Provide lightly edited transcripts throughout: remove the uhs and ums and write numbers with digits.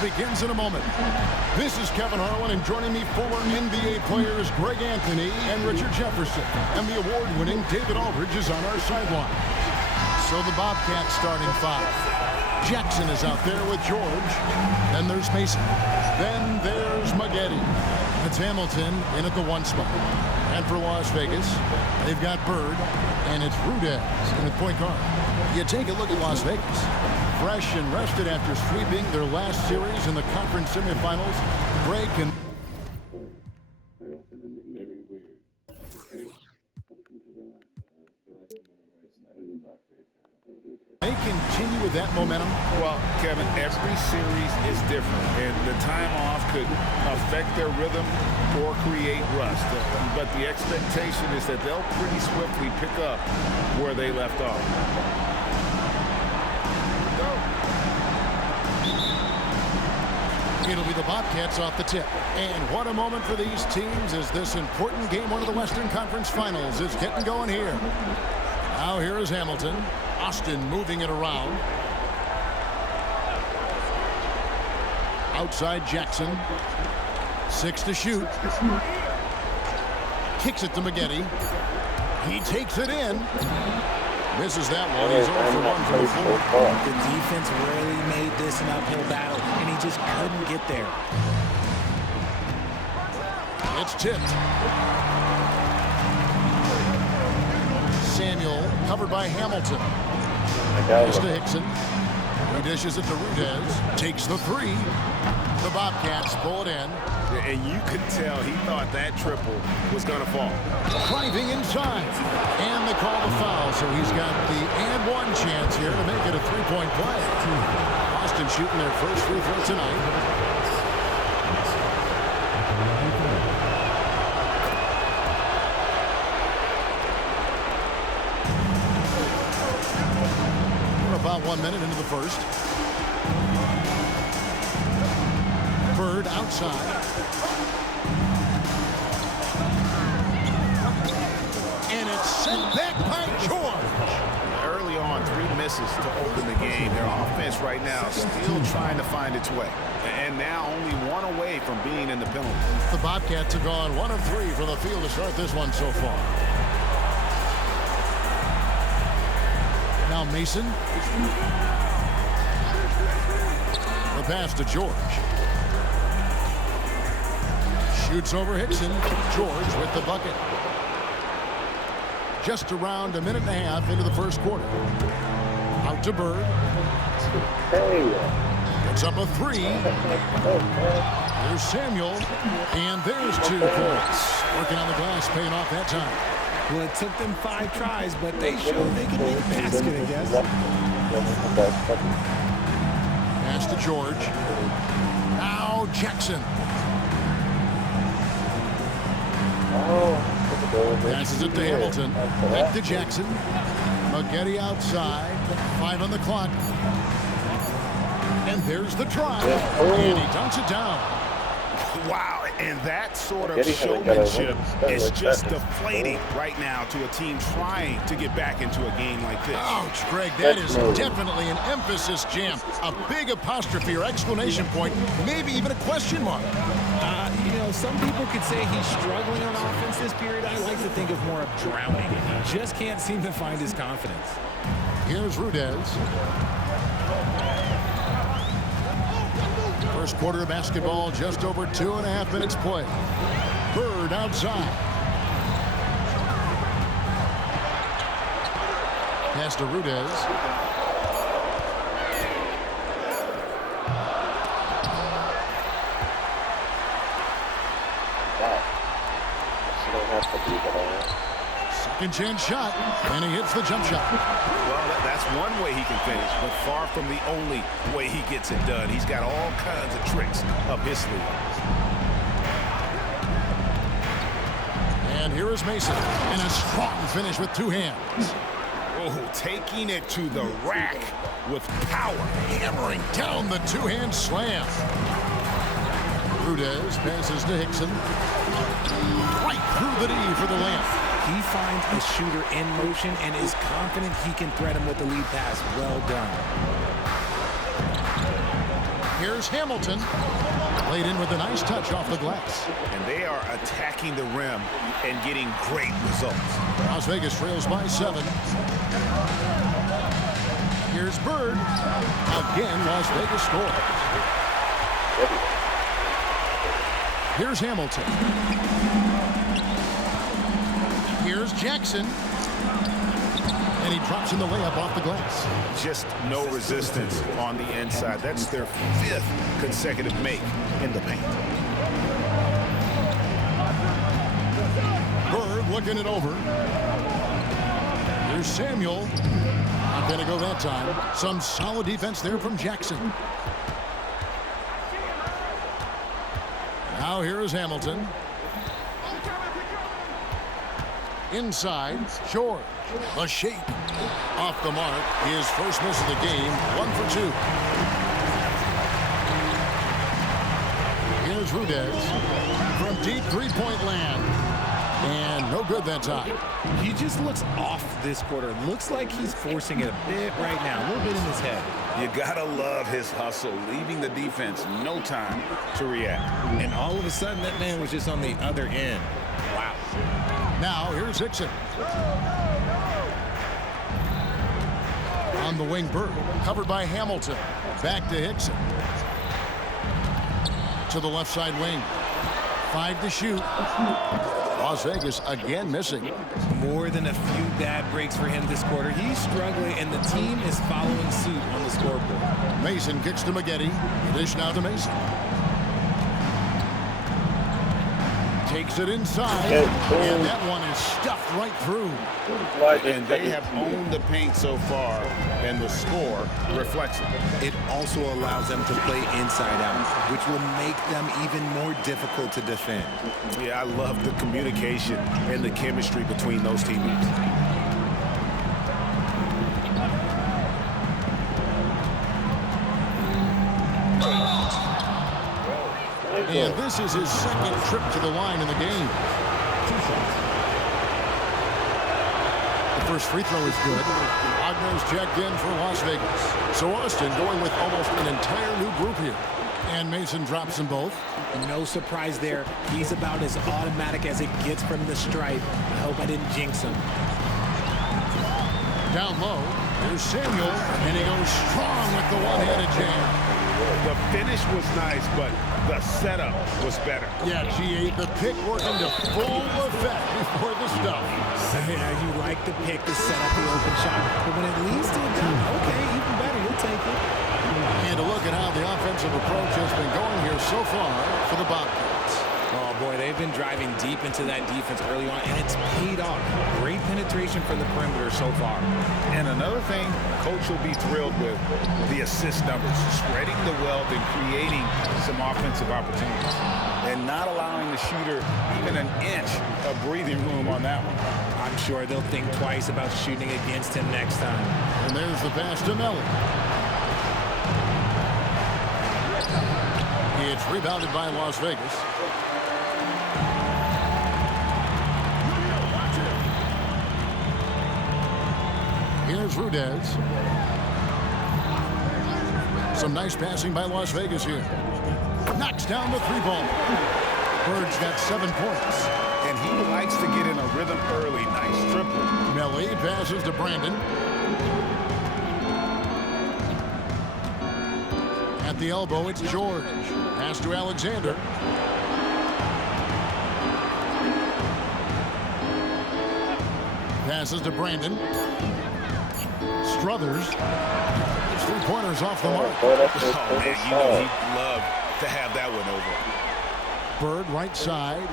begins in a moment. This is Kevin Harlan, and joining me, former NBA players Greg Anthony and Richard Jefferson. And the award-winning David Aldridge is on our sideline. So the Bobcats starting five. Jackson is out there with George. Then there's Mason. Then there's Maggette. It's Hamilton in at the one spot. And for Las Vegas, they've got Bird, and it's Rudez in the point guard. You take a look at Las Vegas. Fresh and rested after sweeping their last series in the conference semifinals. Greg can... They continue with that momentum. Well, Kevin, every series is different, and the time off could affect their rhythm or create rust. But the expectation is that they'll pretty swiftly pick up where they left off. It'll be the Bobcats off the tip. And what a moment for these teams as this important game, one of the Western Conference Finals, is getting going here. Now here is Hamilton. Austin moving it around. Outside Jackson. 6 to shoot. Kicks it to Maggette. He takes it in. Misses that one. He's 0 for 1 from the floor. The defense really made this an uphill battle, and he just couldn't get there. It's tipped. Samuel covered by Hamilton. Pass to Hickson. He dishes it to Rudez. Takes the three. The Bobcats pull it in. And you could tell he thought that triple was going to fall. Driving inside. And they call the foul, so he's got the and one chance here to make it a three-point play. Austin shooting their first free throw tonight. About 1 minute into the first. Bird outside. And it's sent back by George. Early on, 3 misses to open the game. Their offense right now still trying to find its way. And now only 1 away from being in the penalty. The Bobcats have gone 1 of 3 from the field to start this one so far. Now Mason. The pass to George. Shoots over Hickson. George with the bucket. Just around a minute and a half into the first quarter. Out to Bird. Gets up a 3. There's Samuel. And there's 2 points. Working on the glass, paying off that time. Well, it took them 5 tries, but they showed they could make a basket, I guess. Pass to George. Now Jackson. Passes it to Hamilton. Back to Jackson. Maggette outside. 5 on the clock. And there's the try. And he dunks it down. Wow, and that sort of showmanship is just deflating right now to a team trying to get back into a game like this. Ouch, Greg, that is definitely an emphasis jam. A big apostrophe or exclamation point, maybe even a question mark. You know, some people could say he's struggling on offense this period. I like to think of more of drowning. He just can't seem to find his confidence. Here's Rudez. First quarter of basketball, just over 2.5 minutes play. Bird outside. Pass to Rudez. Second chance shot, and he hits the jump shot. Well, that's one way he can finish, but far from the only way he gets it done. He's got all kinds of tricks up his sleeve. And here is Mason, and a strong finish with 2 hands. Oh, taking it to the rack with power. Hammering down the 2-hand slam. Rudez passes to Hickson. Right through the knee for the layup. He finds a shooter in motion and is confident he can thread him with the lead pass. Well done. Here's Hamilton. Played in with a nice touch off the glass. And they are attacking the rim and getting great results. Las Vegas trails by 7. Here's Bird. Again, Las Vegas scores. Here's Hamilton. Here's Jackson. And he drops in the layup off the glass. Just no resistance on the inside. That's their 5th consecutive make in the paint. Bird looking it over. Here's Samuel. Not going to go that time. Some solid defense there from Jackson. Now here is Hamilton. Inside, George. A shake. Off the mark. His first miss of the game. 1 for 2. Here's Rudez from deep three-point land. And no good that time. He just looks off this quarter. Looks like he's forcing it a bit right now. A little bit in his head. You gotta love his hustle, leaving the defense no time to react. And all of a sudden, that man was just on the other end. Wow. Now, here's Hickson. On the wing, Bird. Covered by Hamilton. Back to Hickson. To the left side wing. 5 to shoot. Las Vegas again missing. More than a few bad breaks for him this quarter. He's struggling, and the team is following suit on the scoreboard. Mason kicks to Maggette. Dish now to Mason. Takes it inside, and that one is stuffed right through. And they have owned the paint so far, and the score reflects it. It also allows them to play inside out, which will make them even more difficult to defend. Yeah, I love the communication and the chemistry between those teammates. And this is his second trip to the line in the game. The first free throw is good. Wagner's checked in for Las Vegas. So Austin going with almost an entire new group here. And Mason drops them both. No surprise there. He's about as automatic as it gets from the stripe. I hope I didn't jinx him. Down low, there's Samuel, and he goes strong with the one-handed jam. The finish was nice, but the setup was better. Yeah, G8, the pick working to full effect before the stuff. Yeah, you like the pick to set up the open shot, but when it leads to a dunk, okay, even better, you'll take it. And to look at how the offensive approach has been going here so far for the Bobcats. Oh, boy, they've been driving deep into that defense early on, and it's paid off. Great penetration from the perimeter so far. And another thing, Coach will be thrilled with the assist numbers, spreading the wealth and creating some offensive opportunities, and not allowing the shooter even an inch of breathing room on that one. I'm sure they'll think twice about shooting against him next time. And there's the pass to Melly. It's rebounded by Las Vegas. Here's Rudez. Some nice passing by Las Vegas here. Knocks down the 3-ball. Bird's got 7 points. And he likes to get in a rhythm early. Nice triple. Melly passes to Brandon. At the elbow, it's George. Pass to Alexander. Passes to Brandon. Struthers. 3-pointers off the mark. Oh, man, you know he'd love to have that one over. Bird right side.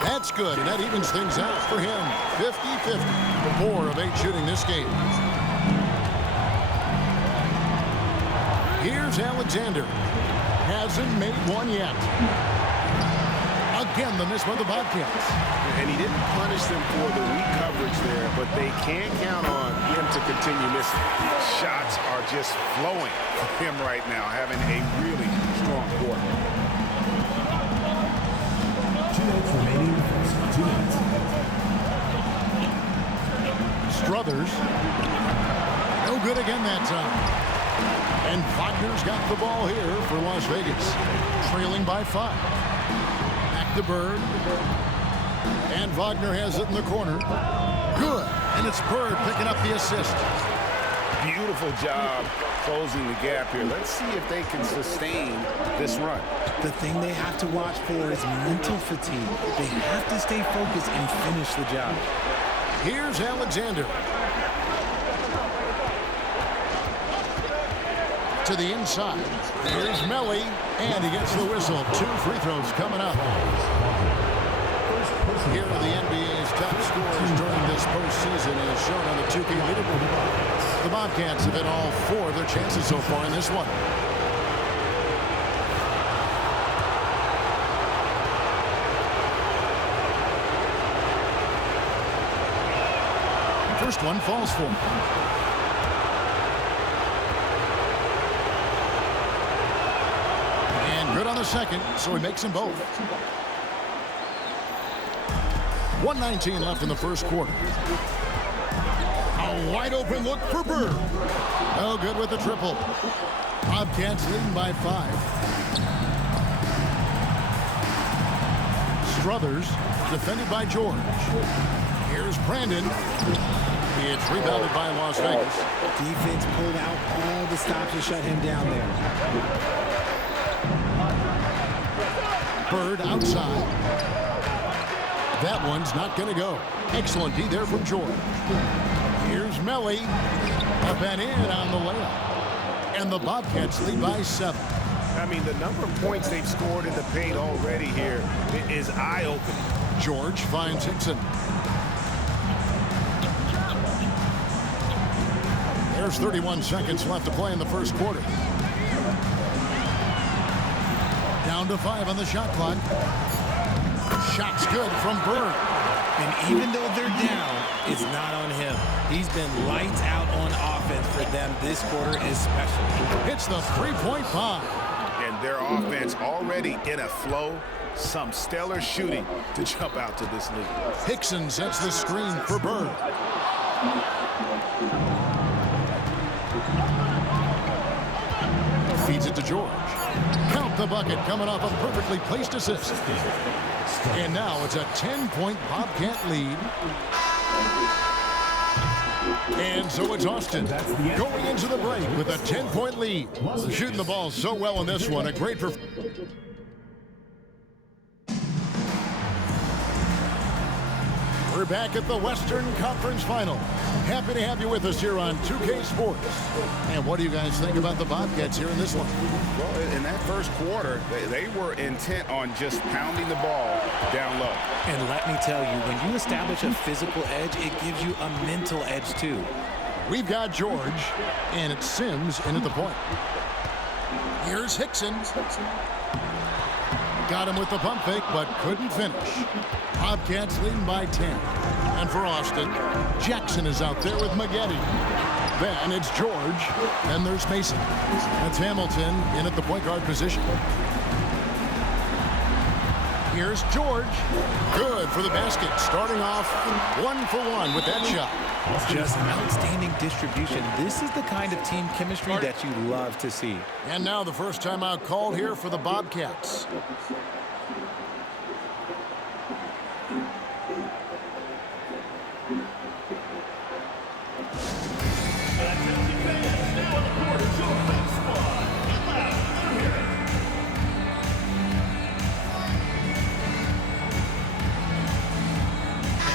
That's good, and that evens things out for him. 50-50. 4 of 8 shooting this game. Here's Alexander. Hasn't made one yet. Again, the miss by the Bobcats. And he didn't punish them for the weak coverage there, but they can't count on him to continue missing. Shots are just flowing for him right now, having a really strong quarter. 2 minutes remaining. 2 minutes. Struthers good again that time. And Wagner's got the ball here for Las Vegas, trailing by 5. Back to Bird. And Wagner has it in the corner. Good. And it's Bird picking up the assist. Beautiful job closing the gap here. Let's see if they can sustain this run. The thing they have to watch for is mental fatigue. They have to stay focused and finish the job. Here's Alexander. To the inside. Here's Melly, and he gets the whistle. 2 free throws coming up. Here are the NBA's top scorers during this postseason as shown on the 2K leaderboard. The Bobcats have hit all 4 of their chances so far in this one. First one falls for him. Good on the second, so he makes them both. 1:19 left in the first quarter. A wide open look for Bird. No good with the triple. Bobcats leading by 5. Struthers defended by George. Here's Brandon. It's rebounded by Las Vegas. Defense pulled out all the stops to shut him down there. Bird outside. That one's not going to go. Excellent D there from George. Here's Melly. Up and in on the layup. And the Bobcats lead by 7. I mean, the number of points they've scored in the paint already here is eye-opening. George finds Hickson. There's 31 seconds left to play in the first quarter. Down to 5 on the shot clock. Shot's good from Bird. And even though they're down, it's not on him. He's been lights out on offense for them this quarter especially. It's the three-point bomb. And their offense already in a flow. Some stellar shooting to jump out to this lead. Hickson sets the screen for Bird. Feeds it to George. Count the bucket coming off a perfectly placed assist. And now it's a 10-point Bobcat lead. And so it's Austin going into the break with a 10-point lead. Shooting the ball so well in this one. A great performance. We're back at the Western Conference Final. Happy to have you with us here on 2K Sports. And what do you guys think about the Bobcats here in this one? Well, in that first quarter, they were intent on just pounding the ball down low. And let me tell you, when you establish a physical edge, it gives you a mental edge too. We've got George, and it's Sims in at the point. Here's Hickson. Got him with the pump fake, but couldn't finish. Bobcats leading by 10. And for Austin, Jackson is out there with Maggette. Then it's George, and there's Mason. That's Hamilton in at the point guard position. Here's George. Good for the basket. Starting off 1 for 1 with that shot. Just outstanding distribution. This is the kind of team chemistry that you love to see. And now the first timeout called here for the Bobcats.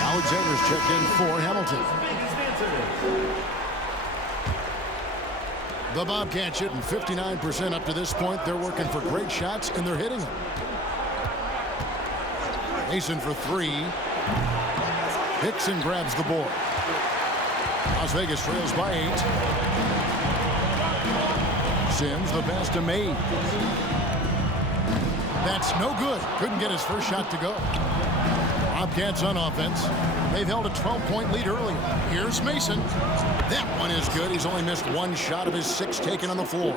Alexander's checked in for Hamilton. The Bobcats shooting 59% up to this point. They're working for great shots, and they're hitting them. Mason for 3. Hickson grabs the board. Las Vegas trails by 8. Sims, the pass to May. That's no good. Couldn't get his first shot to go. Bobcats on offense. They've held a 12-point lead earlier. Here's Mason. That one is good. He's only missed one shot of his 6 taken on the floor.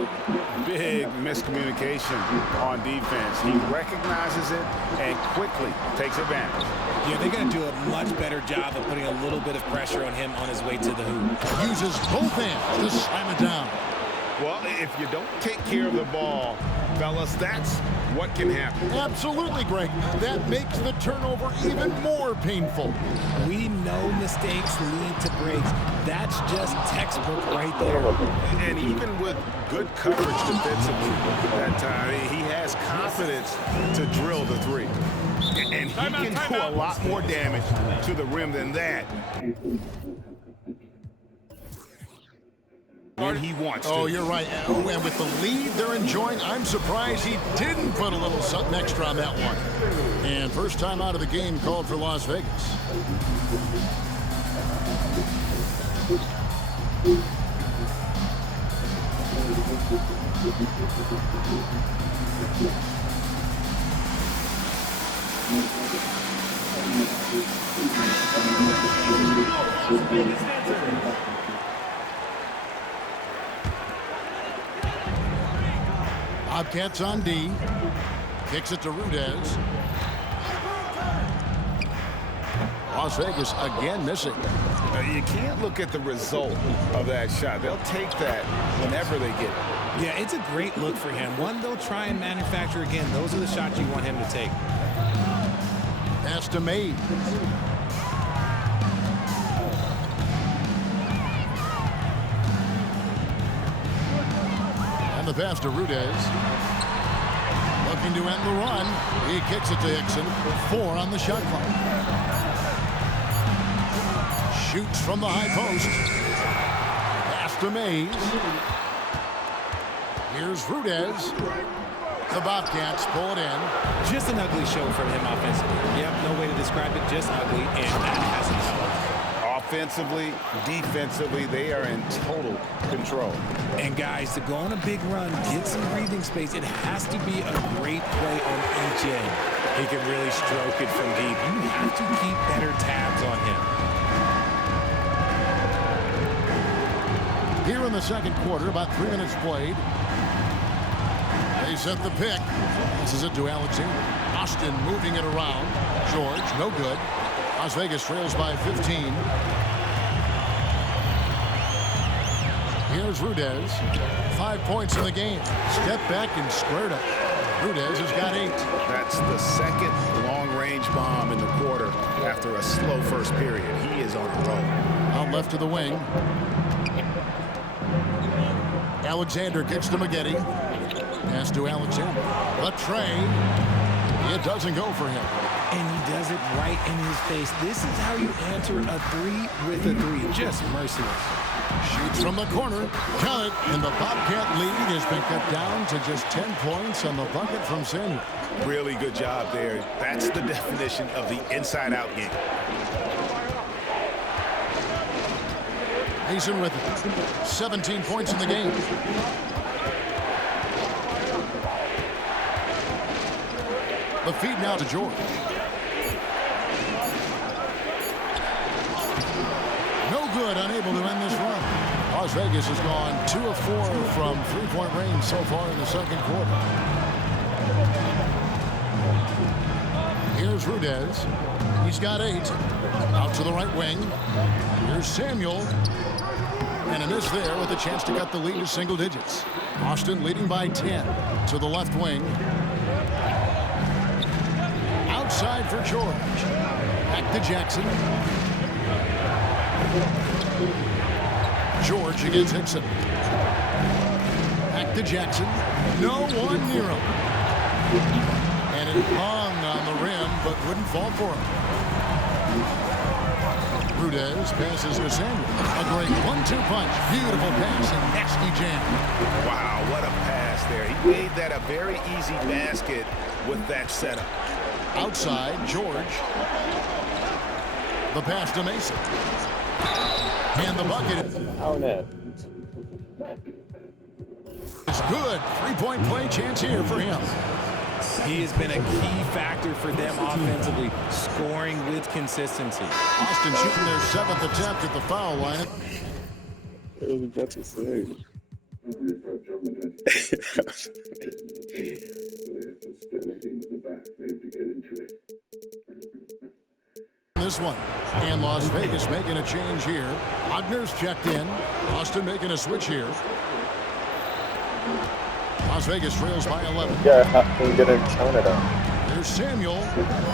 Big miscommunication on defense. He recognizes it and quickly takes advantage. Yeah, they got to do a much better job of putting a little bit of pressure on him on his way to the hoop. Uses both hands to slam it down. Well, if you don't take care of the ball, fellas, that's what can happen. Absolutely, Greg. That makes the turnover even more painful. We know mistakes lead to breaks. That's just textbook right there. And even with good coverage defensively that time, he has confidence to drill the three. And he can do a lot more damage to the rim than that when he wants to. Oh, you're right. Oh, and with the lead they're enjoying, I'm surprised he didn't put a little something extra on that one. And first time out of the game called for Las Vegas. Bobcats on D. Kicks it to Rudez. Las Vegas again missing. You can't look at the result of that shot. They'll take that whenever they get it. Yeah, it's a great look for him. One they'll try and manufacture again. Those are the shots you want him to take. Pass to Mays. And the pass to Rudez. Looking to end the run. He kicks it to Hickson. 4 on the shot clock. Shoots from the high post. Pass to Mays. Here's Rudez. The Bobcats pull it in. Just an ugly show from him offensively. Yep, no way to describe it, just ugly, and that hasn't helped. Offensively, defensively, they are in total control. And guys, to go on a big run, get some breathing space, it has to be a great play on each end. He can really stroke it from deep. You have to keep better tabs on him. Here in the second quarter, about 3 minutes played. They set the pick. This is it to Alexander. Austin moving it around. George, no good. Las Vegas trails by 15. Here's Rudez. 5 points in the game. Step back and squared up. Rudez has got 8. That's the second long-range bomb in the quarter after a slow first period. He is on a roll. Out left to the wing. Alexander kicks to Maggette. Pass to Alexander. Latre. It doesn't go for him. And he does it right in his face. This is how you answer a 3 with a 3. Just merciless. Shoots from the corner. Count it. And the Bobcat lead has been cut down to just 10 points on the bucket from Samuel. Really good job there. That's the definition of the inside-out game. Mason with it. 17 points in the game. The feed now to George. No good, unable to end this run. Las Vegas has gone 2 of 4 from three-point range so far in the second quarter. Here's Rudez. He's got 8. Out to the right wing. Here's Samuel. And a miss there with a chance to cut the lead to single digits. Austin leading by 10 to the left wing. Outside for George. Back to Jackson. George against Hickson. Back to Jackson. No one near him. And it hung on the rim, but wouldn't fall for him. Rudez passes to Samuel. A great 1-2 punch. Beautiful pass and nasty jam. Wow, what a pass there. He made that a very easy basket with that setup. Outside, George. The pass to Mason. And the bucket is good. 3-point play chance here for him. He has been a key factor for them offensively, scoring with consistency. Austin shooting their 7th attempt at the foul line. What was about to say? This one. And Las Vegas making a change here. Wagner's checked in. Austin making a switch here. Las Vegas trails by 11. Yeah, I'm gonna count it up. Here's Samuel.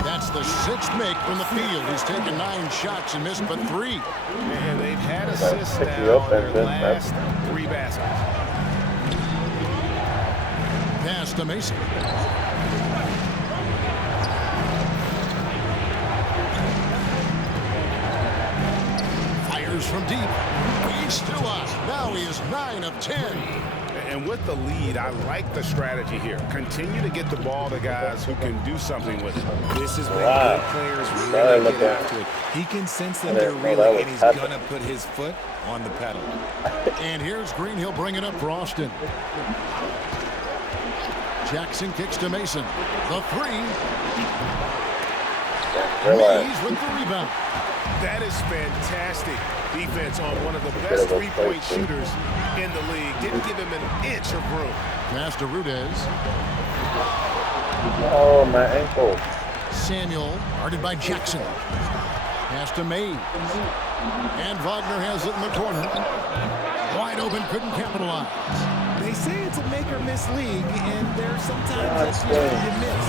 That's the 6th make from the field. He's taken 9 shots and missed but 3. And they've had assists Pick now you up their and then last 3 baskets. Pass to Mason. Fires from deep. He's still up. Now he is 9 of 10. And with the lead, I like the strategy here. Continue to get the ball to guys who can do something with it. This is when Wow. good players Sorry, really look get at after it. He can sense that I they're didn't know that reeling, was and he's happening. going to put his foot on the pedal. And here's Green. He'll bring it up for Austin. Jackson kicks to Mason. The 3. Mays with the rebound. That is fantastic defense on one of the best three-point shooters in the league. Didn't give him an inch of room. Pass to Rudez. Oh, my ankle. Samuel, guarded by Jackson. Pass to Mays. And Wagner has it in the corner. Wide open, couldn't capitalize. They say it's a make-or-miss league, and there's sometimes it's just you miss.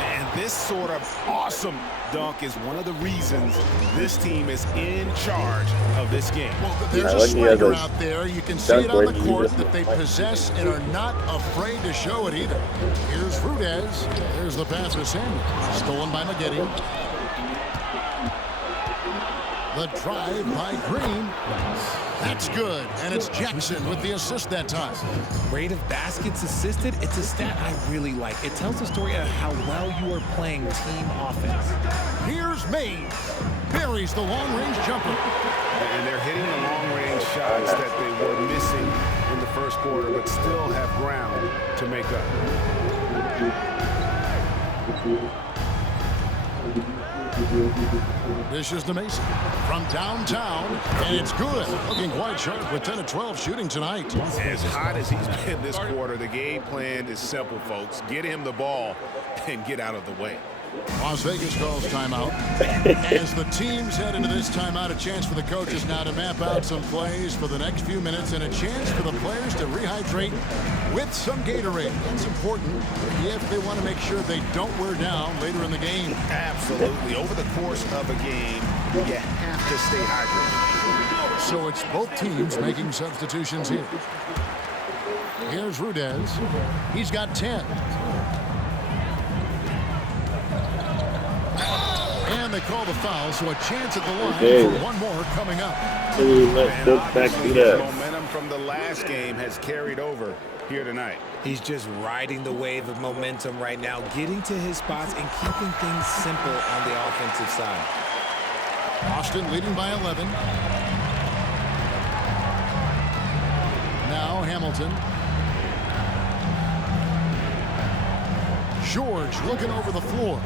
And this sort of awesome dunk is one of the reasons this team is in charge of this game. Well, there's I a like the other swagger out there. You can see dunk it on the where he court just that they went. possess and are not afraid to show it either. Here's Rudez. There's the pass to Samuel. Stolen by McGetty. The drive by Green. That's good. And it's Jackson with the assist that time. Rate of baskets assisted, it's a stat I really like. It tells the story of how well you are playing team offense. Here's Mays. Buries the long-range jumper. And they're hitting the long-range shots that they were missing in the first quarter, but still have ground to make up. Dishes to Mason from downtown, and it's good. Looking quite sharp with 10 of 12 shooting tonight. As hot as he's been this quarter, the game plan is simple, folks. Get him the ball and get out of the way. Las Vegas calls timeout. As the teams head into this timeout, a chance for the coaches now to map out some plays for the next few minutes and a chance for the players to rehydrate with some Gatorade. That's important if they want to make sure they don't wear down later in the game. Absolutely. Over the course of a game, you have to stay hydrated. So it's both teams making substitutions here. Here's Rudez. He's got 10. And they call the foul, so a chance at the line for one more coming up. Let's go back to that. Momentum from the last game has carried over here tonight. He's just riding the wave of momentum right now, getting to his spots and keeping things simple on the offensive side. Austin leading by 11. Now Hamilton. George looking over the floor.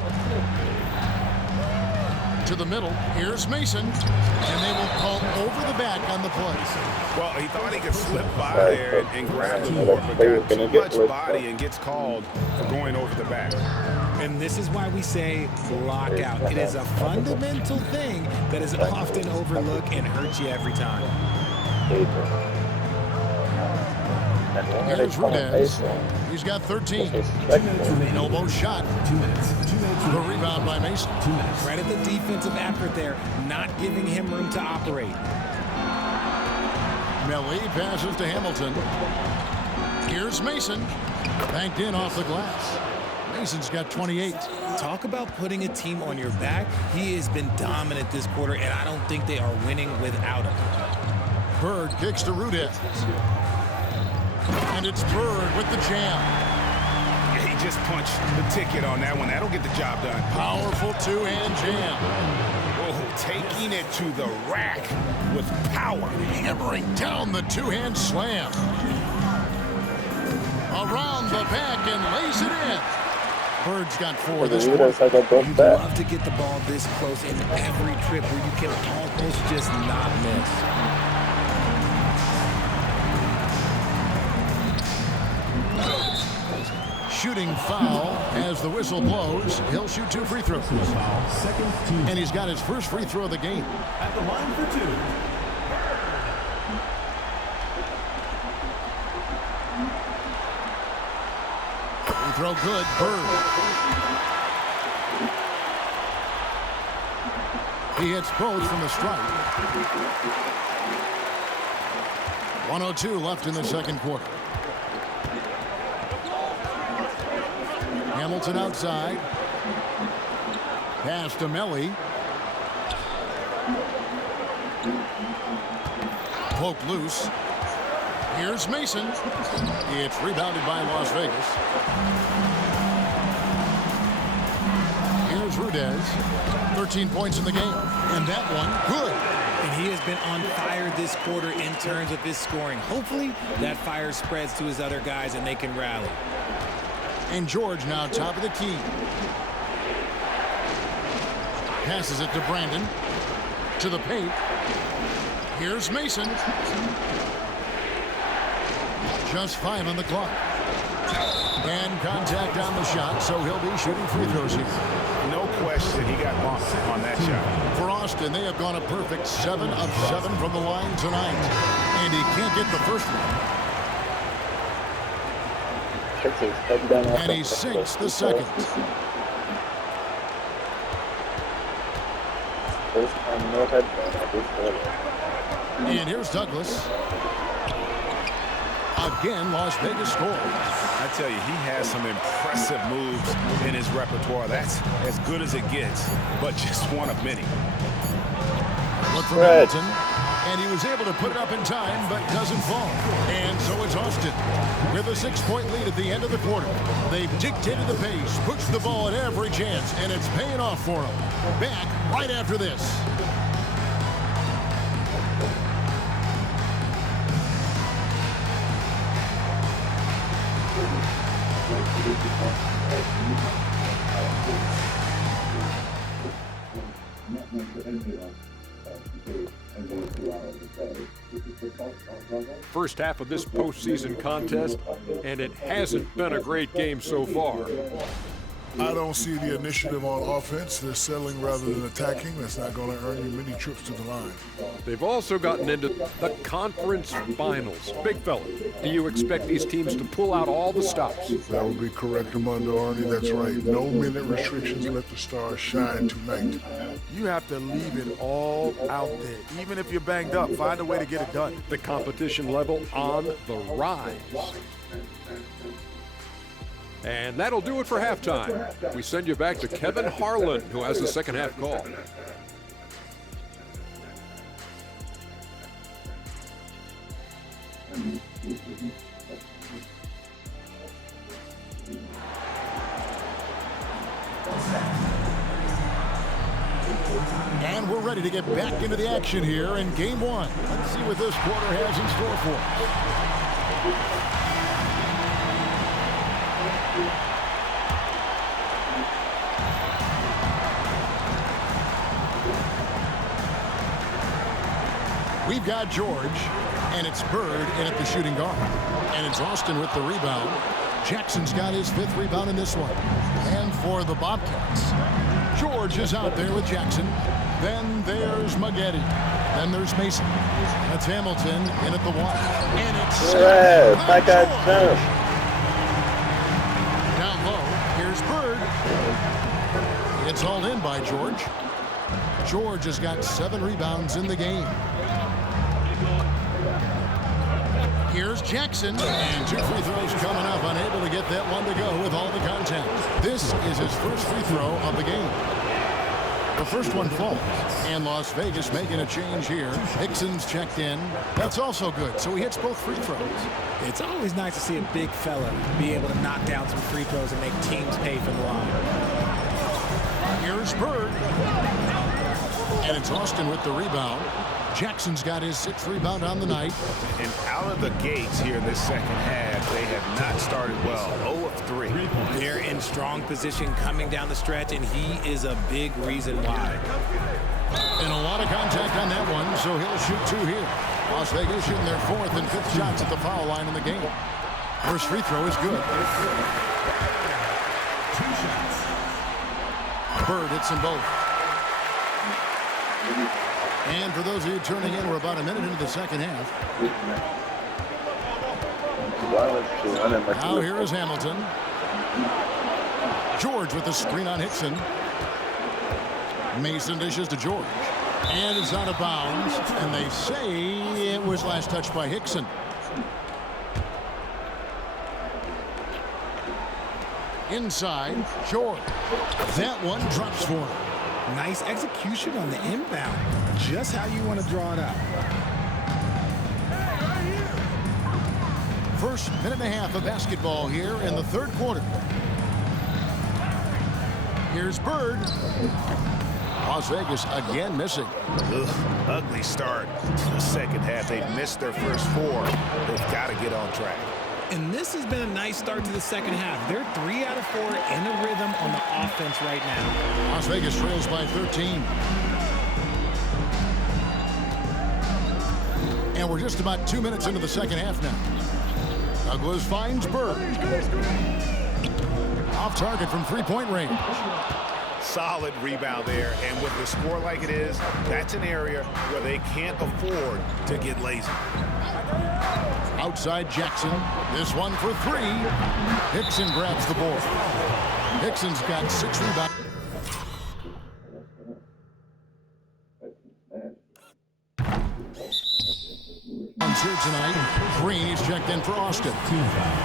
To the middle. Here's Mason. And they will call over the back on the play. Well, he thought he could slip by there and grab the board, but got too much body and gets called for going over the back. And this is why we say lockout. It is a fundamental thing that is often overlooked and hurts you every time. Here's Rudez. He's got 13. Elbow shot. The rebound by Mason. Credit the defensive effort there, not giving him room to operate. Melly passes to Hamilton. Here's Mason. Banked in off the glass. Mason's got 28. Talk about putting a team on your back. He has been dominant this quarter, and I don't think they are winning without him. Bird kicks to Rudez. And it's Bird with the jam. Yeah, he just punched the ticket on that one. That'll get the job done. Powerful two-hand jam. Oh, taking it to the rack with power. Hammering down the two-hand slam. Around the back and lays it in. Bird's got 4 Porque this mira, one. saca dos You'd back. love to get the ball this close in every trip where you can almost just not miss. Shooting foul as the whistle blows. He'll shoot 2 free throws. Second team And he's got his first free throw of the game. at the line for 2. Free throw good. Bird. He hits both from the stripe. 1:02 left in the second quarter. Hamilton outside. Pass to Melly. Poke loose. Here's Mason. It's rebounded by Las Vegas. Here's Rudez. 13 points in the game. And that one, good. And he has been on fire this quarter in terms of his scoring. Hopefully that fire spreads to his other guys and they can rally. And George now top of the key. Passes it to Brandon. To the paint. Here's Mason. Just 5 on the clock. And contact on the shot, so he'll be shooting free throws here. No question he got bumped on that shot. For Austin, they have gone a perfect 7 of 7 from the line tonight. And he can't get the first one. And he sinks the second. And here's Douglas. Again, Las Vegas scores. I tell you, he has some impressive moves in his repertoire. That's as good as it gets, but just one of many. Look for Hamilton. And he was able to put it up in time, but doesn't fall. And so it's Austin with a 6-point lead at the end of the quarter. They've dictated the pace, pushed the ball at every chance, and it's paying off for them. Back right after this. First half of this postseason contest, and it hasn't been a great game so far. I don't see the initiative on offense. They're settling rather than attacking. That's not going to earn you many trips to the line. They've also gotten into the conference finals. Big fella, do you expect these teams to pull out all the stops? That would be correct, Armando Arnie. That's right. No minute restrictions. Let the stars shine tonight. You have to leave it all out there. Even if you're banged up, find a way to get it done. The competition level on the rise. And that'll do it for halftime. We send you back to Kevin Harlan, who has the second half call. And we're ready to get back into the action here in game 1. Let's see what this quarter has in store for us. We've got George, and it's Bird in at the shooting guard. And it's Austin with the rebound. Jackson's got his 5th rebound in this one. And for the Bobcats, George is out there with Jackson. Then there's Maggette. Then there's Mason. That's Hamilton in at the 1. And it's I got jump. Down low, here's Bird. It's hauled in by George. George has got 7 rebounds in the game. Here's Jackson, and 2 free throws coming up, unable to get that one to go with all the contact. This is his first free throw of the game. The first one falls, and Las Vegas making a change here. Hickson's checked in. That's also good, so he hits both free throws. It's always nice to see a big fella be able to knock down some free throws and make teams pay for the line. Here's Bird. And it's Austin with the rebound. Jackson's got his 6th rebound on the night. And out of the gates here in this second half, they have not started well. 0 of 3. They're in strong position coming down the stretch, and he is a big reason why. And a lot of contact on that one, so he'll shoot 2 here. Las Vegas shooting their 4th and 5th shots at the foul line in the game. First free throw is good. Bird hits them both. And for those of you turning in, we're about a minute into the second half. Now here is Hamilton. George with the screen on Hickson. Mason dishes to George. And it's out of bounds. And they say it was last touched by Hickson. Inside, George. That one drops for him. Nice execution on the inbound. Just how you want to draw it up. First minute and a half of basketball here in the 3rd quarter. Here's Bird. Las Vegas again missing. Ugly start to the second half. They've missed their first 4. They've got to get on track. And this has been a nice start to the second half. They're 3 out of 4 in a rhythm on the offense right now. Las Vegas trails by 13. And we're just about 2 minutes into the second half now. Douglas finds Bird. Off target from 3-point range. Solid rebound there, and with the score like it is, that's an area where they can't afford to get lazy. Outside Jackson. This one for 3. Hickson grabs the board. Hickson's got 6 rebounds. Here tonight. Green is checked in for Austin. Team foul.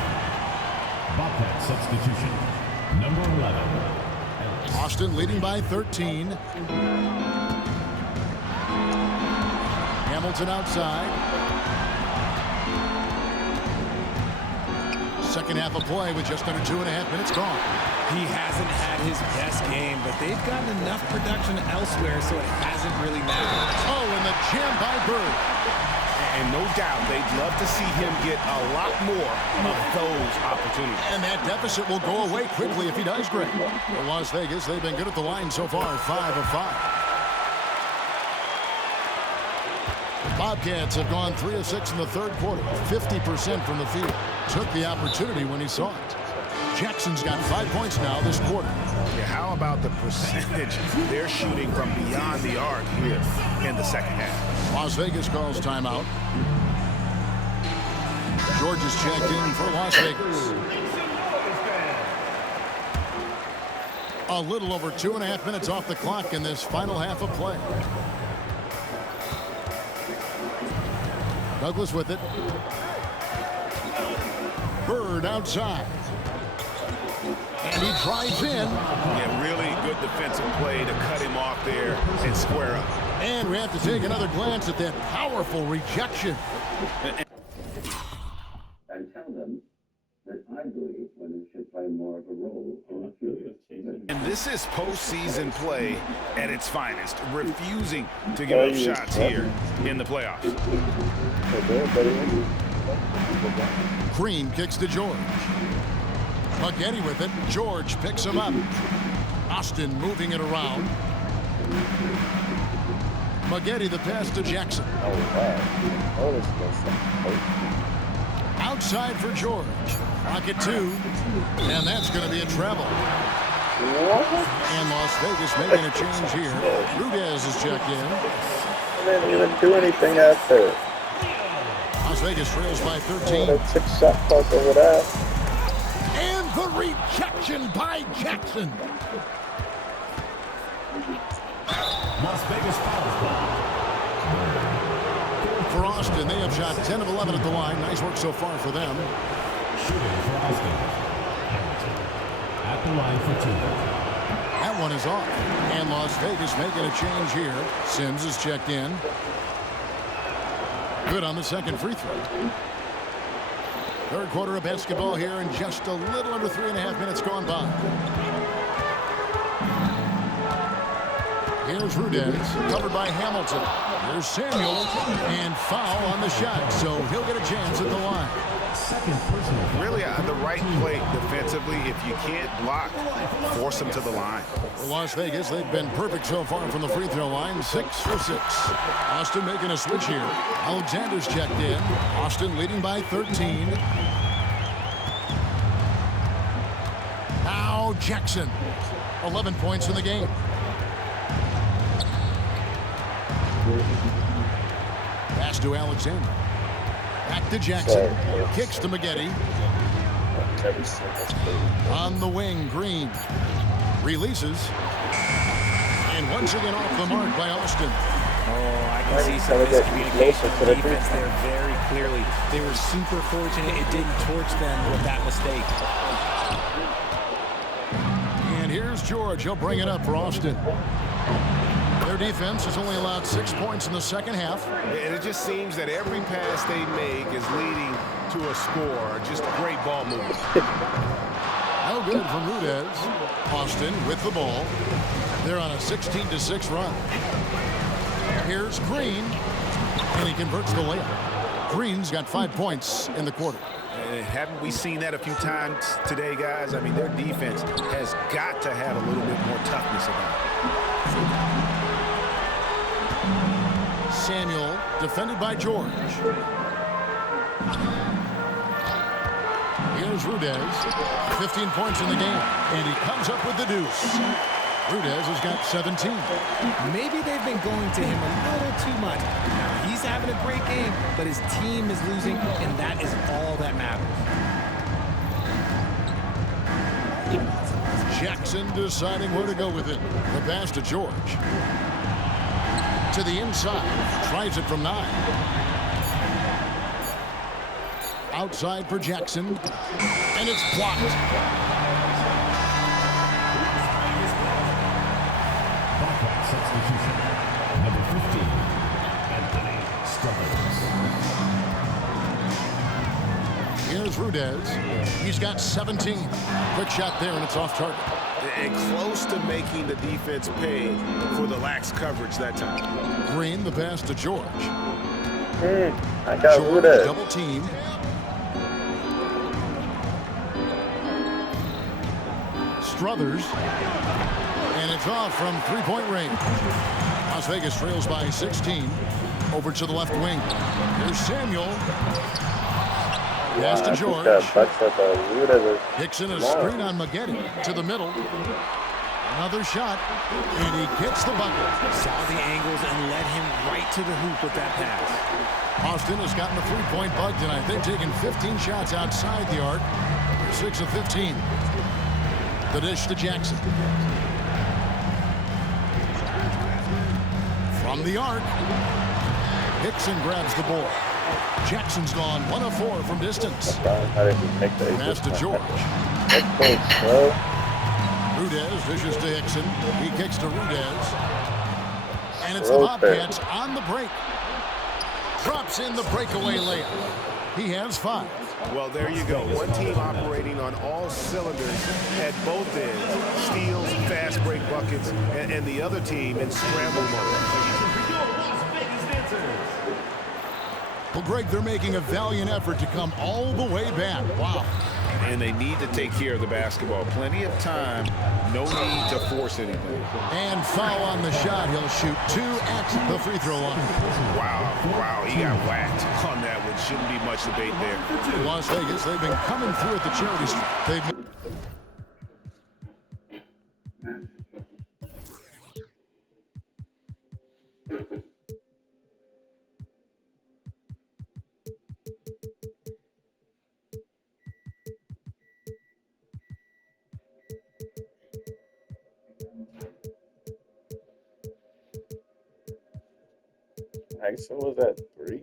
Bobcat substitution. Number 11. Austin leading by 13. Hamilton outside. Second half of play with just under 2.5 minutes gone. He hasn't had his best game, but they've gotten enough production elsewhere, so it hasn't really mattered. Oh, and the jam by Bird. And no doubt they'd love to see him get a lot more of those opportunities. And that deficit will go away quickly if he does great. For Las Vegas, they've been good at the line so far, 5 of 5. Bobcats have gone 3 of 6 in the 3rd quarter, 50% from the field. Took the opportunity when he saw it. Jackson's got 5 points now this quarter. Yeah, how about the percentage they're shooting from beyond the arc here in the second half? Las Vegas calls timeout. George is checked in for Las Vegas. A little over 2.5 minutes off the clock in this final half of play. Douglas with it. Bird outside. And he drives in. Yeah, really good defensive play to cut him off there and square up. And we have to take another glance at that powerful rejection. And tell them that I believe women should play more of a role on a field. And this is postseason play at its finest, refusing to give up shots here in the playoffs. Green kicks to George. Maggette with it. George picks him up. Austin moving it around. Maggette the pass to Jackson. Outside for George. Pocket 2. And that's going to be a treble. And Las Vegas making a change here. Rudez is checked in. I didn't even do anything out there. Las Vegas trails by 13. 6 shot clock over that. And the rejection by Jackson. Las Vegas foul. For Austin, they have shot 10 of 11 at the line. Nice work so far for them. Shooting for Austin. Hamilton at the line for 2. That one is off. And Las Vegas making a change here. Sims is checked in. Good on the second free throw. Third quarter of basketball here and just a little under 3.5 minutes gone by. Here's Rudez, covered by Hamilton. Here's Samuel, and foul on the shot, so he'll get a chance at the line. Really the right play defensively. If you can't block, force them to the line. For Las Vegas, they've been perfect so far from the free throw line, 6 for 6. Austin making a switch here. Alexander's checked in. Austin leading by 13. Now Jackson, 11 points in the game. Pass to Alexander. Back to Jackson. Kicks to Maggette. On the wing, Green. Releases. And once again off the mark by Austin. Oh, I can see some miscommunication from defense there very clearly. They were super fortunate it didn't torch them with that mistake. And here's George. He'll bring it up for Austin. Their defense has only allowed 6 points in the second half. And it just seems that every pass they make is leading to a score. Just great ball movement. No good from Rudez. Austin with the ball. They're on a 16-6 run. Here's Green, and he converts the layup. Green's got 5 points in the quarter. Haven't we seen that a few times today, guys? I mean, their defense has got to have a little bit more toughness about it. Samuel, defended by George. Here's Rudez, 15 points in the game, and he comes up with the deuce. Rudez has got 17. Maybe they've been going to him a little too much. Now, he's having a great game, but his team is losing, and that is all that matters. Jackson deciding where to go with it. The pass to George. To the inside. Tries it from 9. Outside for Jackson. And it's blocked. Substitution. Number 15, Anthony Stubbins. Here's Rudez. He's got 17. Quick shot there, and it's off target. And close to making the defense pay for the lax coverage that time. Green, the pass to George. I got George Rudez. double team. Struthers. And it's off from 3-point range. Las Vegas trails by 16. Over to the left wing. Here's Samuel. Pass to George. Hickson a screen on Maggette to the middle. Another shot, and he gets the bucket. Saw the angles and led him right to the hoop with that pass. Austin has gotten a 3-point bug tonight. They've taken 15 shots outside the arc. 6 of 15. The dish to Jackson. From the arc, Hickson grabs the ball. Jackson's gone 1 of 4 from distance. Pass to George. Rudez dishes to Hickson. He kicks to Rudez. And it's the Bobcats on the break. Drops in the breakaway layup. He has 5. Well, there you go. One team operating on all cylinders at both ends. Steals, fast break buckets, and the other team in scramble mode. Well, Greg, they're making a valiant effort to come all the way back. Wow. And they need to take care of the basketball. Plenty of time. No need to force anything. And foul on the shot. He'll shoot 2 at the free throw line. Wow, he got whacked on that one. Shouldn't be much debate there. Las Vegas, they've been coming through at the charities. They've ISO was at 3.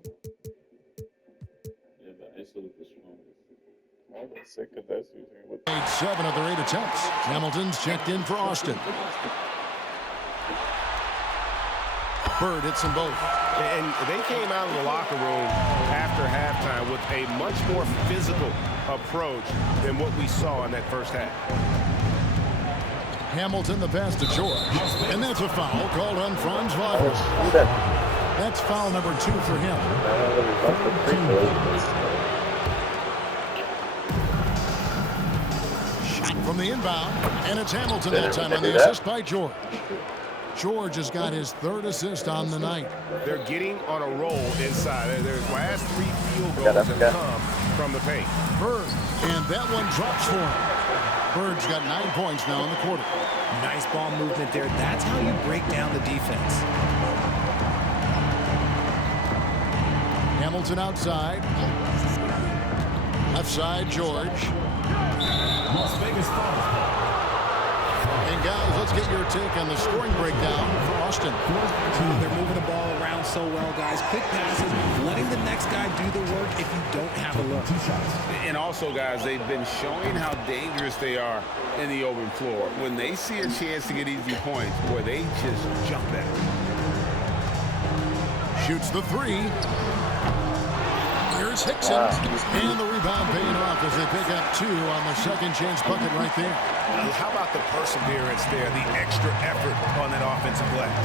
Yeah, but ISO was the strongest. I was sick of that season. made 7 of their 8 attempts. Hamilton's checked in for Austin. Bird hits them both. And they came out of the locker room after halftime with a much more physical approach than what we saw in that first half. Hamilton the pass to George. And that's a foul called on Franz Wagner. That's foul number 2 for him. Shot from the inbound. And it's Hamilton that time on the assist by George. George has got his 3rd assist on the night. They're getting on a roll inside. Their last 3 field goals have come from the paint. Bird, and that one drops for him. Bird's got 9 points now in the quarter. Nice ball movement there. That's how you break down the defense. Hamilton outside. Left side, George. Las Vegas Falls. And guys, let's get your take on the scoring breakdown for Austin. They're moving the ball around so well, guys. Quick passes, letting the next guy do the work if you don't have a look. And also, guys, they've been showing how dangerous they are in the open floor. When they see a chance to get easy points, boy, they just jump at it. Shoots the 3. Here's Hickson. And the rebound paying off as they pick up 2 on the second chance bucket right there. How about the perseverance there, the extra effort on that offensive glass?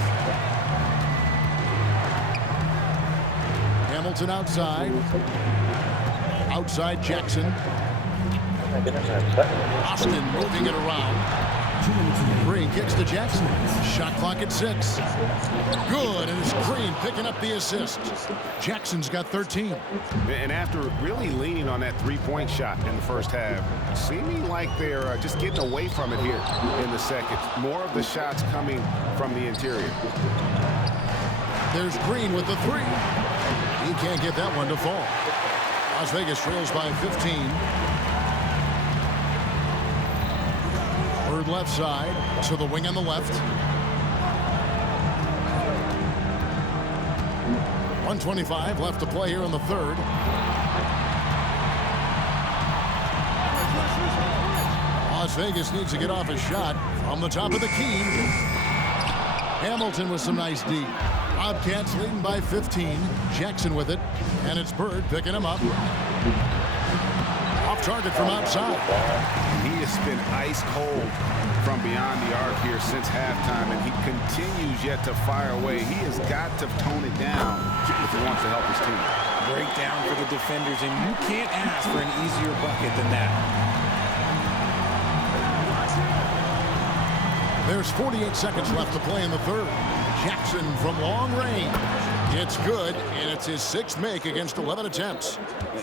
Hamilton outside. Outside Jackson. Austin moving it around. Green kicks to Jackson. Shot clock at 6. Good, and it's Green picking up the assist. Jackson's got 13. And after really leaning on that 3-point shot in the first half, seeming like they're just getting away from it here in the second. More of the shots coming from the interior. There's Green with the 3. He can't get that one to fall. Las Vegas trails by 15. Bird left side to the wing on the left. 1:25 left to play here in the 3rd. Las Vegas needs to get off a shot from the top of the key. Hamilton with some nice D. Bobcats leading by 15. Jackson with it. And it's Bird picking him up. Off target from outside. He has been ice cold from beyond the arc here since halftime, and he continues yet to fire away. He has got to tone it down if he wants to help his team. Breakdown for the defenders, and you can't ask for an easier bucket than that. There's 48 seconds left to play in the 3rd. Jackson from long range. It's good, and it's his 6th make against 11 attempts.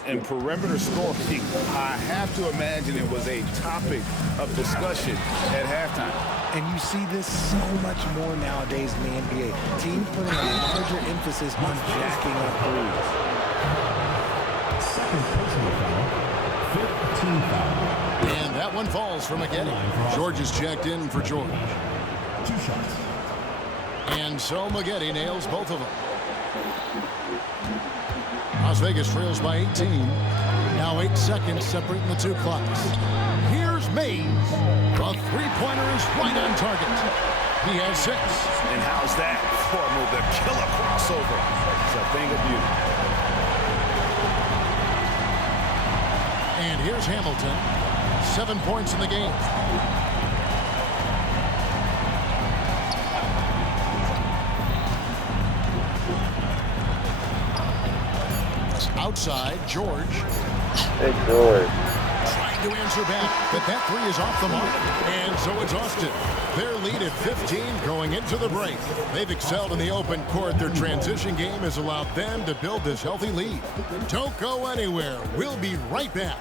And perimeter scoring, I have to imagine it was a topic of discussion at halftime. And you see this so much more nowadays in the NBA. Teams putting a larger emphasis on jacking up threes. Second personal foul. 15 foul. And that one falls for McGetty. George is checked in for George. 2 shots. And so McGetty nails both of them. Las Vegas trails by 18. Now 8 seconds separating the 2 clocks. Here's Mays. The 3-pointer is right on target. He has 6. And how's that for a move? The killer crossover. It's a thing of beauty. And here's Hamilton. 7 points in the game. Outside, George. Hey, George. Trying to answer back, but that 3 is off the mark. And so it's Austin. Their lead at 15 going into the break. They've excelled in the open court. Their transition game has allowed them to build this healthy lead. Don't go anywhere. We'll be right back.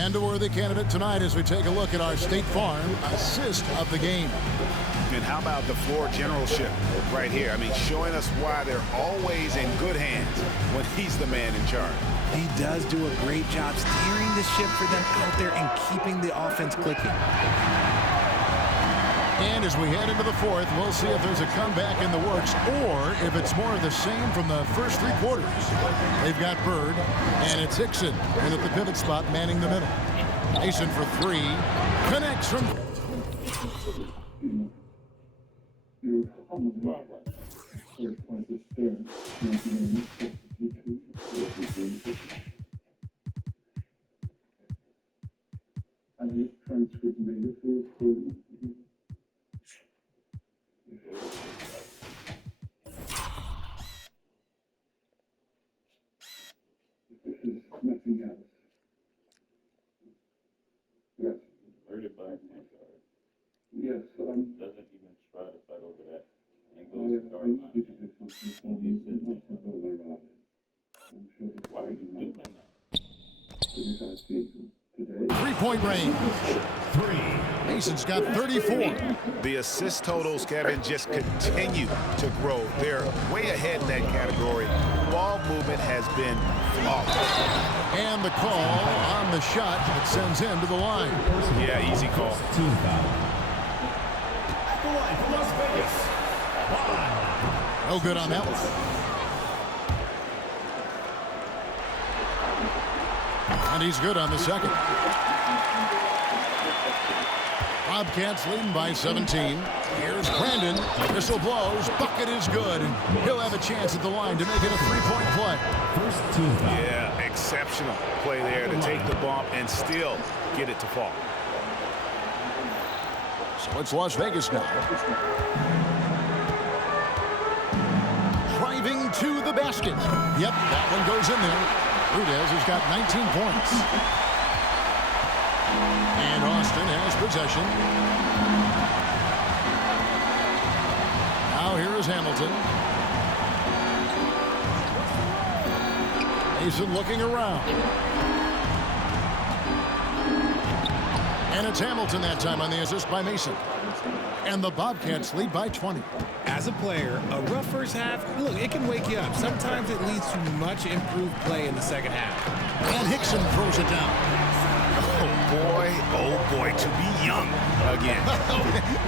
And a worthy candidate tonight as we take a look at our State Farm assist of the game. And how about the floor generalship right here? I mean, showing us why they're always in good hands when he's the man in charge. He does do a great job steering the ship for them out there and keeping the offense clicking. And as we head into the 4th, we'll see if there's a comeback in the works or if it's more of the same from the first 3 quarters. They've got Bird, and it's Hickson in at the pivot spot, manning the middle. Mason for 3. Connects from Nothing else. Yes. Heard it back. I'm sorry. Yes. Doesn't even try to fight over that. And goes to guard line. Why are you doing that? Three-point range. Mason's got 34. The assist totals, Kevin, just continue to grow. They're way ahead in that category. Ball movement has been flawless. And the call on the shot that sends him to the line. Yeah, easy call. Team foul. At the line for Las Vegas. No good on that one. And he's good on the second. Bobcats leading by 17. Here's Brandon. The whistle blows. Bucket is good. And he'll have a chance at the line to make it a three-point play. First team foul. Yeah, exceptional play there to take the bump and still get it to fall. So it's Las Vegas now. Driving to the basket. Yep, that one goes in there. Rudez has got 19 points. And Austin has possession. Now here is Hamilton. Mason looking around. And it's Hamilton that time on the assist by Mason. And the Bobcats lead by 20. As a player, a rough first half, look, it can wake you up. Sometimes it leads to much improved play in the second half. And Hickson throws it down. Oh boy, to be young again.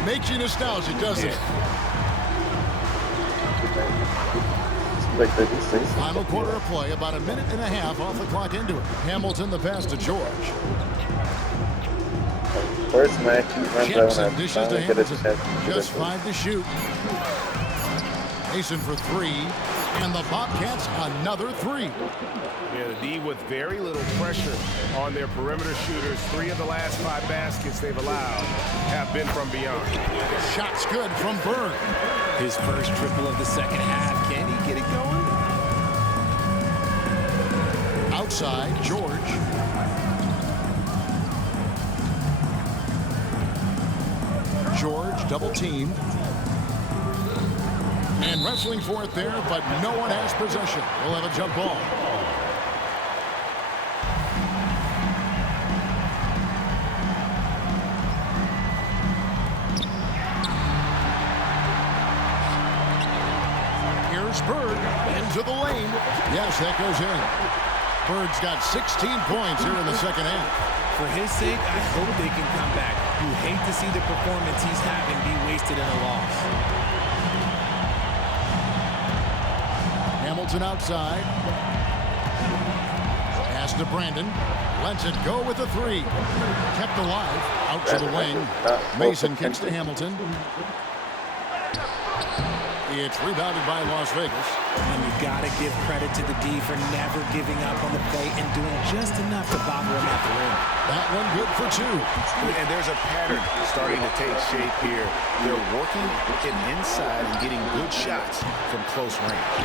Makes you nostalgic, doesn't it? Final quarter of play, about a minute and a half off the clock into it. Hamilton the pass to George. First match, Jackson dishes to Hamilton. Just 5 to shoot. Mason for 3. And the Bobcats another 3. Yeah, the D with very little pressure on their perimeter shooters. 3 of the last 5 baskets they've allowed have been from beyond. Shot's good from Berg. His first triple of the second half. Can he get it going? Outside, George. George double teamed. And wrestling for it there, but no one has possession. We'll have a jump ball. Here's Bird into the lane. Yes, that goes in. Bird's got 16 points here in the second half. For his sake, I hope they can come back. You hate to see the performance he's having be wasted in a loss. Hamilton outside. Pass to Brandon. Lets it go with the 3. Kept alive. Out to the wing. Mason kicks to Hamilton. It's rebounded by Las Vegas. And you got to give credit to the D for never giving up on the play and doing just enough to bobble him at the rim. That one good for 2. And there's a pattern starting to take shape here. They're working it inside and getting good shots from close range.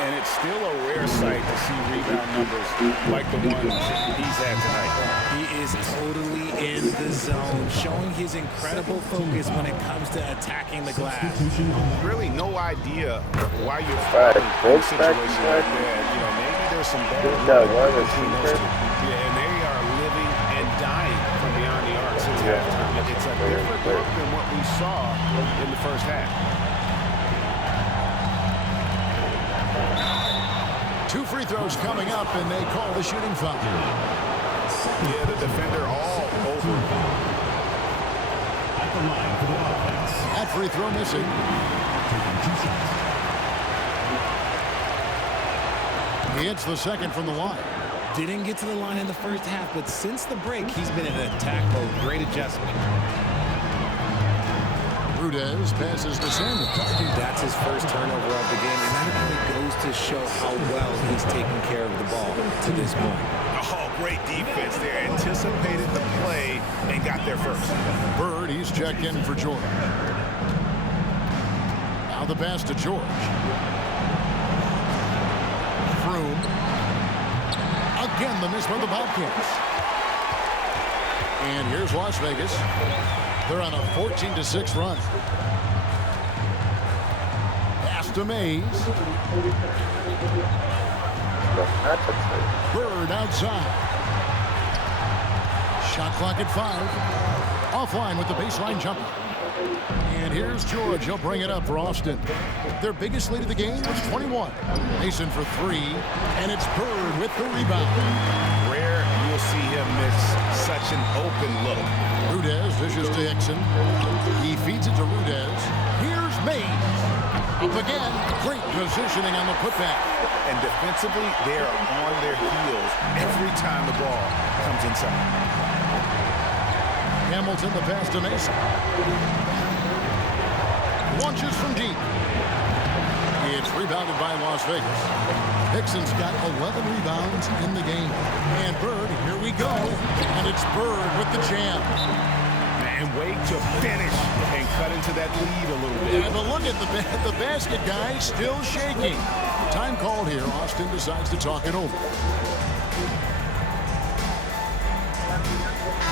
And it's still a rare sight to see rebound numbers like the ones he's had tonight. He is totally in the zone, showing his incredible focus when it comes to attacking the glass. Really no idea why you're fighting in a situation like that. You know, maybe there's some better between those 2. Yeah, and they are living and dying from beyond the arc since halftime. It's a different look than what we saw in the first half. 2 free throws coming up, and they call the shooting foul. Yeah, the defender all over. At the line for the offense. That free throw missing. He hits the second from the line. Didn't get to the line in the first half, but since the break, he's been in attack mode. Great adjustment. Rudez passes to Sanders. That's his first turnover of the game, and that only goes to to show how well he's taken care of the ball to this point. Oh, great defense there. Anticipated the play and got there first. Bird, he's checked in for George. Now the pass to George. Froome. Again, the miss by the Bobcats. And here's Las Vegas. They're on a 14-6 run. Pass to Mays. Bird outside. Shot clock at 5. Offline with the baseline jumper. And here's George. He'll bring it up for Austin. Their biggest lead of the game was 21. Mason for 3. And it's Bird with the rebound. Rare you'll see him miss such an open look. Rudez dishes to Hickson. He feeds it to Rudez. Here's Mays. Up again. Great positioning on the putback. And defensively, they are on their heels every time the ball comes inside. Hamilton, the pass to Mason. Launches from deep. It's rebounded by Las Vegas. Hickson's got 11 rebounds in the game. And Bird, here we go. And it's Bird with the jam. And wait to finish and cut into that lead a little bit. Yeah, but look at the basket guy still shaking. Time called here. Austin decides to talk it over.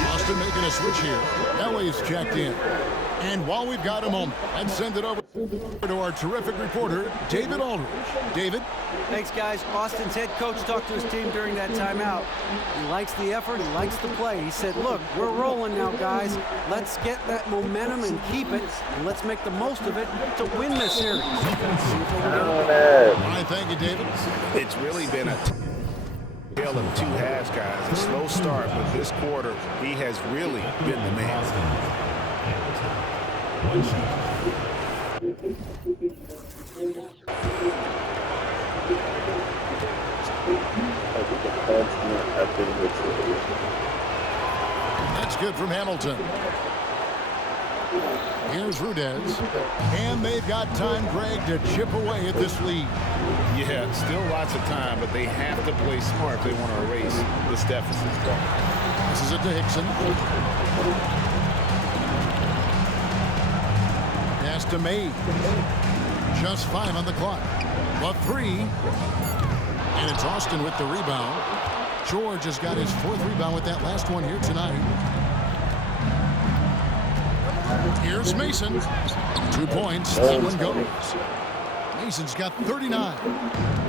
Austin making a switch here. LA's checked in. And while we've got a moment, let's send it over to our terrific reporter, David Aldridge. David? Thanks, guys. Austin's head coach talked to his team during that timeout. He likes the effort. He likes the play. He said, look, we're rolling now, guys. Let's get that momentum and keep it, and let's make the most of it to win this series. All right, thank you, David. It's really been a tale of two halves, guys. A slow start, but this quarter, he has really been the man. One shot. That's good from Hamilton. Here's Rudez. And they've got time, Greg, to chip away at this lead. Yeah, still lots of time, but they have to play smart if they want to erase this deficit. This is it to Hickson. Pass to May. Just 5 on the clock. But 3. And it's Austin with the rebound. George has got his 4th rebound with that last one here tonight. Here's Mason. 2 points. That one goes. Mason's got 39.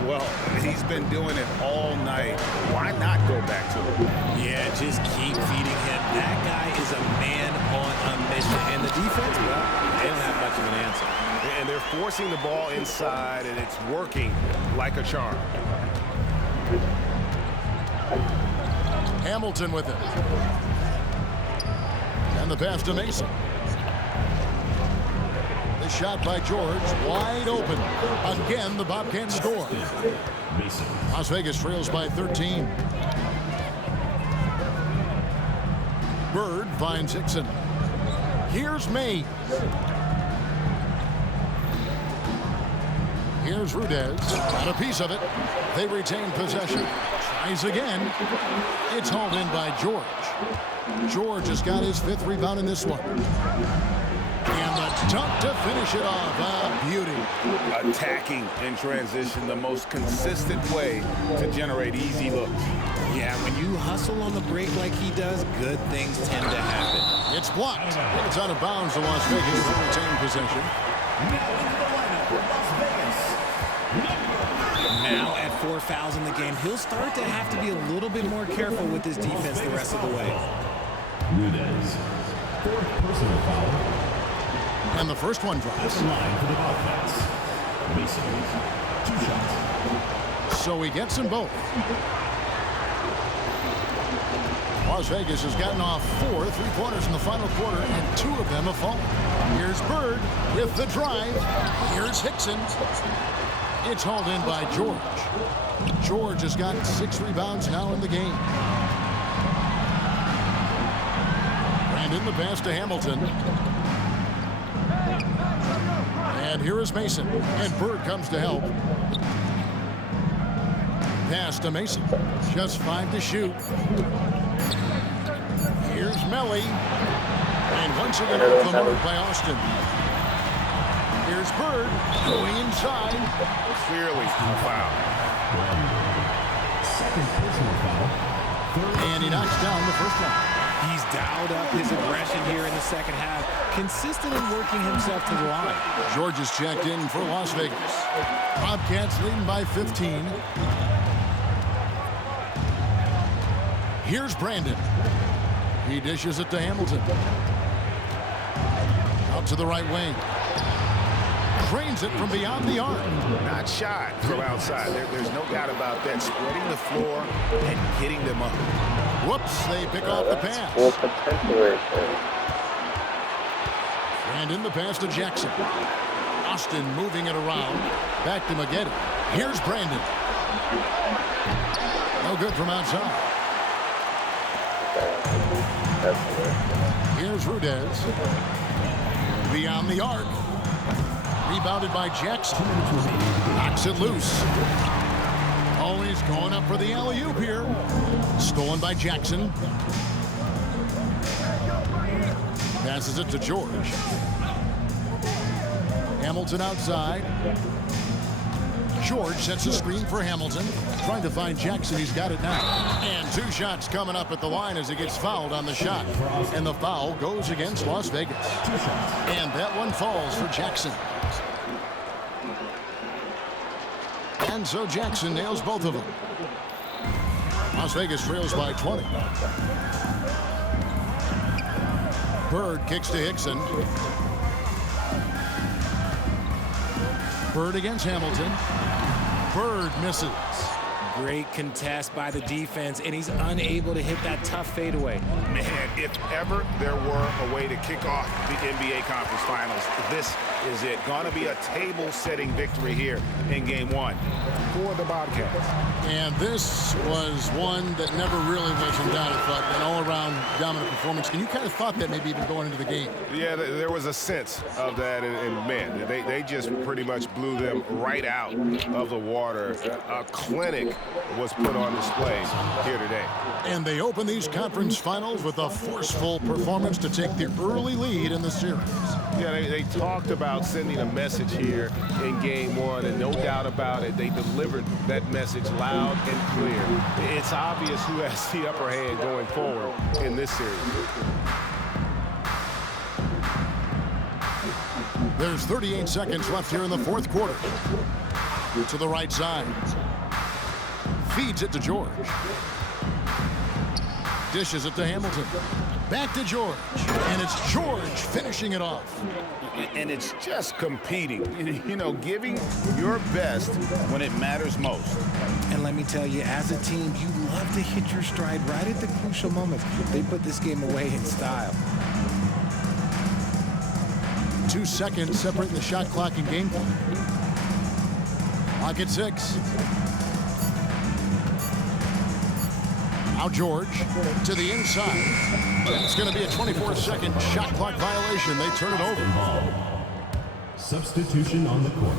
Well, he's been doing it all night. Why not go back to him? Yeah, just keep feeding him. That guy is a man on a mission. And the defense, well, they don't have much of an answer. And they're forcing the ball inside, and it's working like a charm. Hamilton with it. And the pass to Mason. The shot by George, wide open. Again, the Bobcats score. Las Vegas trails by 13. Bird finds Hickson. Here's May. Here's Rudez. Got a piece of it. They retain possession. Tries again. It's hauled in by George. George has got his 5th rebound in this one. And the dunk to finish it off. Ah, beauty. Attacking in transition, the most consistent way to generate easy looks. Yeah, when you hustle on the break like he does, good things tend to happen. It's blocked. It's out of bounds to Las Vegas to retain possession. Now at 4 fouls in the game, he'll start to have to be a little bit more careful with his defense the rest of the way. Rudez, 4th personal foul. And the first one drops. At the line for the Bobcats. Mason, 2 shots. So he gets them both. Las Vegas has gotten off 4 3-pointers in the final quarter, and 2 of them have fallen. Here's Bird with the drive. Here's Hickson. It's hauled in by George. George has got 6 rebounds now in the game. Brandon, the pass to Hamilton. And here is Mason. And Bird comes to help. pass to Mason. Just 5 to shoot. Here's Melly. And once again off the mark by Austin. Here's Bird going inside. Clearly a foul. Second personal foul. And he knocks down the first one. He's dialed up his aggression here in the second half, consistent in working himself to the line. George is checked in for Las Vegas. Bobcats leading by 15. Here's Brandon. He dishes it to Hamilton. Out to the right wing. Drains it from beyond the arc. Not shot from outside. There's no doubt about that. Spreading the floor and getting them up. Whoops, they pick off the pass. Brandon, the pass to Jackson. Austin moving it around. Back to Maggette. Here's Brandon. No good from outside. Here's Rudez. Beyond the arc. Rebounded by Jackson. Knocks it loose. Always going up for the alley-oop here. Stolen by Jackson. Passes it to George. Hamilton outside. George sets a screen for Hamilton. Trying to find Jackson. He's got it now. And 2 shots coming up at the line as he gets fouled on the shot. And the foul goes against Las Vegas. And that one falls for Jackson. And so Jackson nails both of them. Las Vegas trails by 20. Bird kicks to Hickson. Bird against Hamilton. Bird misses. Great contest by the defense, and he's unable to hit that tough fadeaway. Man, if ever there were a way to kick off the NBA Conference Finals, this is it. Gonna be a table-setting victory here in Game 1 for the Bobcats. And this was one that never really was in doubt. I thought an all-around dominant performance. And you kind of thought that maybe even going into the game. Yeah, there was a sense of that, and man, they just pretty much blew them right out of the water. A clinic was put on display here today. And they open these conference finals with a forceful performance to take the early lead in the series. Yeah, they talked about sending a message here in Game 1, and no doubt about it, they delivered that message loud and clear. It's obvious who has the upper hand going forward in this series. There's 38 seconds left here in the fourth quarter. To the right side. Feeds it to George. Dishes it to Hamilton. Back to George. And it's George finishing it off. And it's just competing, you know, giving your best when it matters most. And let me tell you, as a team, you love to hit your stride right at the crucial moments. They put this game away in style. 2 seconds separating the shot clock and game clock. Clock at 6. Now George to the inside. And it's going to be a 24-second shot clock violation. They turn it over. Substitution on the court.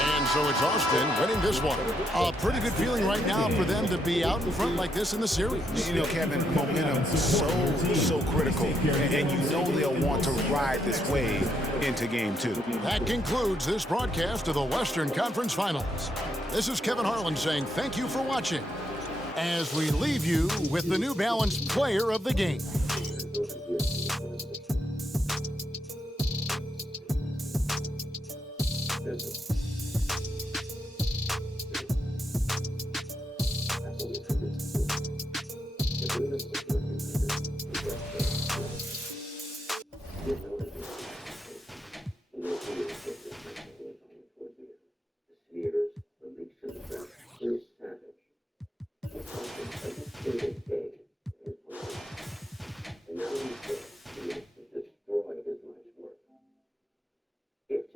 And so it's Austin winning this one. A pretty good feeling right now for them to be out in front like this in the series. You know, Kevin, momentum so critical, and you know they'll want to ride this wave into Game 2. That concludes this broadcast of the Western Conference Finals. This is Kevin Harlan saying thank you for watching as we leave you with the New Balance Player of the Game. Visit